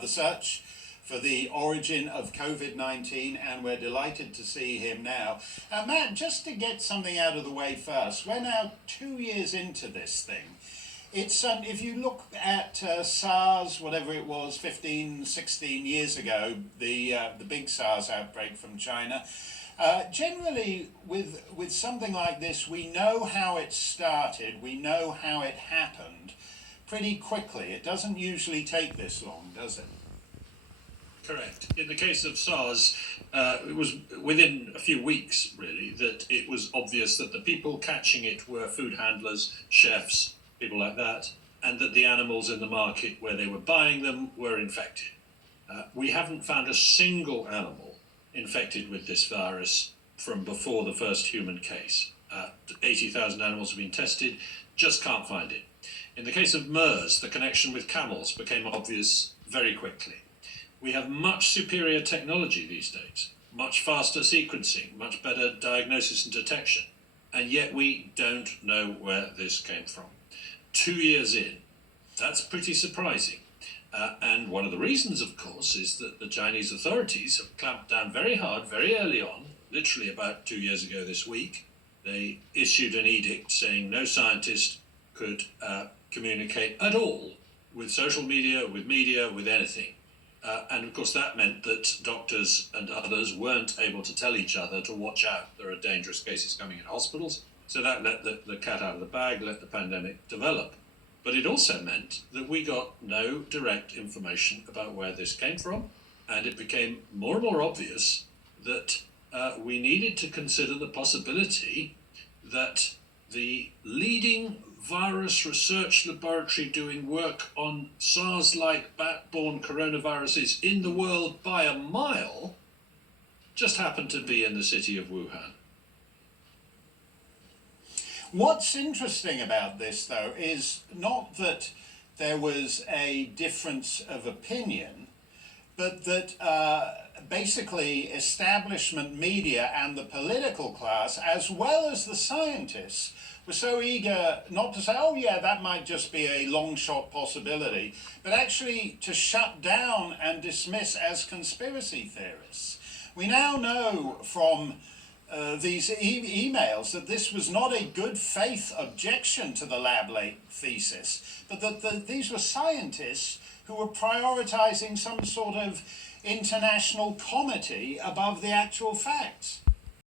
the search for the origin of COVID-19, and we're delighted to see him now. Matt, just to get something out of the way first, we're now 2 years into this thing. It's if you look at SARS, whatever it was, 15, 16 years ago, the big SARS outbreak from China, generally with something like this, we know how it started, we know how it happened pretty quickly. It doesn't usually take this long, does it? Correct. In the case of SARS, it was within a few weeks, really, that it was obvious that the people catching it were food handlers, chefs, people like that, and that the animals in the market where they were buying them were infected. We haven't found a single animal infected with this virus from before the first human case. 80,000 animals have been tested, just can't find it. In the case of MERS, the connection with camels became obvious very quickly. We have much superior technology these days, much faster sequencing, much better diagnosis and detection, and yet we don't know where this came from. 2 years in, that's pretty surprising. And one of the reasons, of course, is that the Chinese authorities have clamped down very hard, very early on, literally about 2 years ago this week. They issued an edict saying no scientist could communicate at all with social media, with anything. And of course that meant that doctors and others weren't able to tell each other to watch out. There are dangerous cases coming in hospitals. So that let the cat out of the bag, let the pandemic develop. But it also meant that we got no direct information about where this came from. And it became more and more obvious that we needed to consider the possibility that the leading virus research laboratory doing work on SARS-like bat-borne coronaviruses in the world by a mile just happened to be in the city of Wuhan. What's interesting about this, though, is not that there was a difference of opinion, but that basically establishment media and the political class, as well as the scientists, were so eager not to say, oh yeah, that might just be a long shot possibility, but actually to shut down and dismiss as conspiracy theorists. We now know from these emails that this was not a good faith objection to the lab lake thesis, but that these were scientists who were prioritizing some sort of international comity above the actual facts.